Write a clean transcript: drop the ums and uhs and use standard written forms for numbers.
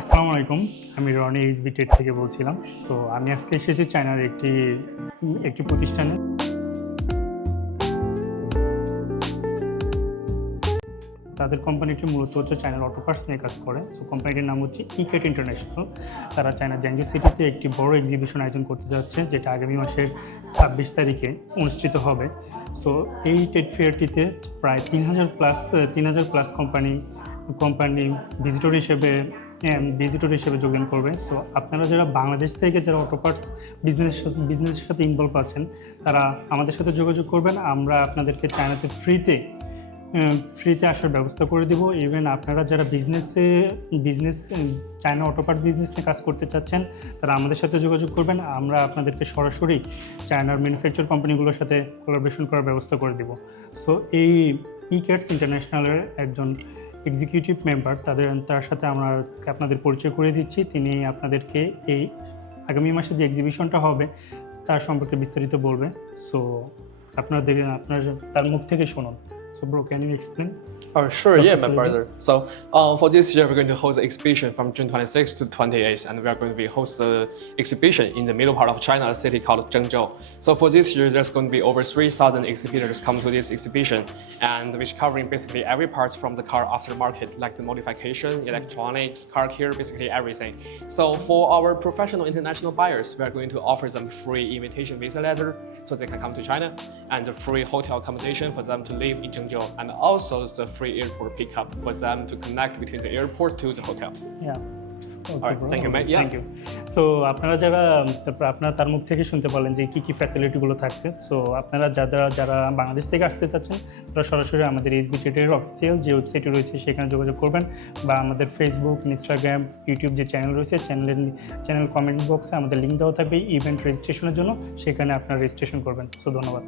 আসসালামু আলাইকুম। আমি রনি এইচবি টেট থেকে বলছিলাম। সো আমি আজকে এসেছি চায়নার একটি প্রতিষ্ঠানে। তাদের কোম্পানিটি মূলত হচ্ছে চায়নার অটো পার্টস নিয়ে কাজ করে। সো কোম্পানিটির নাম হচ্ছে ইকেট ইন্টারন্যাশনাল। তারা চায়নার জ্যাংজু সিটিতে একটি বড় এক্সিবিশন আয়োজন করতে যাচ্ছে, যেটা আগামী মাসের 26 তারিখে অনুষ্ঠিত হবে। সো এই ট্রেড ফেয়ারটিতে প্রায় 3000 প্লাস কোম্পানি ভিজিটর হিসেবে যোগদান করবে। সো আপনারা যারা বাংলাদেশ থেকে যারা অটো পার্টস বিজনেসের সাথে ইনভলভ আছেন, তারা আমাদের সাথে যোগাযোগ করবেন। আমরা আপনাদেরকে চায়নাতে ফ্রিতে আসার ব্যবস্থা করে দিব। ইভেন আপনারা যারা business China auto parts business নিয়ে কাজ করতে চাচ্ছেন, তারা আমাদের সাথে যোগাযোগ করবেন। আমরা আপনাদেরকে সরাসরি চায়নার ম্যানুফ্যাকচার কোম্পানিগুলোর সাথে কোলাবোরেশন করার ব্যবস্থা করে দিব। সো এই ইকেটস ইন্টারন্যাশনালের একজন এক্সিকিউটিভ মেম্বার, তার সাথে আমরা আপনাদের পরিচয় করে দিচ্ছি। তিনি আপনাদেরকে এই আগামী মাসে যে এক্সিবিশনটা হবে তার সম্পর্কে বিস্তারিত বলবে। সো আপনারা তার মুখ থেকে শুনুন। So bro, can you explain? Sure, yeah, my facility? brother. So, for this year, we're going to host the exhibition from June 26th to 28th, and we are going to be host the exhibition in the middle part of China, a city called Zhengzhou. So for this year, there's going to be over 3,000 exhibitors come to this exhibition, and which covering basically every parts from the car aftermarket, like the modification, electronics, car care, basically everything. So for our professional international buyers, we are going to offer them free invitation visa letter, so they can come to China, and the free hotel accommodation for them to live in Zhengzhou, and also the free airport pickup for them to connect between the airport to the hotel. Yeah. All right, thank you, mate. Yeah. Thank you. So আপনারা আপনারা তার মুখ থেকে শুনতে পারলেন যে কি ফ্যাসিলিটিগুলো থাকছে। সো আপনারা যারা বাংলাদেশ থেকে আসতে চাচ্ছেন, তারা সরাসরি আমাদের এইচবি টেটের অফিসিয়াল যে ওয়েবসাইটে রয়েছে সেখানে যোগাযোগ করবেন, বা আমাদের ফেসবুক, ইনস্টাগ্রাম, ইউটিউব যে চ্যানেল রয়েছে, চ্যানেল কমেন্ট বক্সে আমাদের লিঙ্ক দেওয়া থাকবে ইভেন্ট রেজিস্ট্রেশনের জন্য। সেখানে আপনারা রেজিস্ট্রেশন করবেন। সো ধন্যবাদ।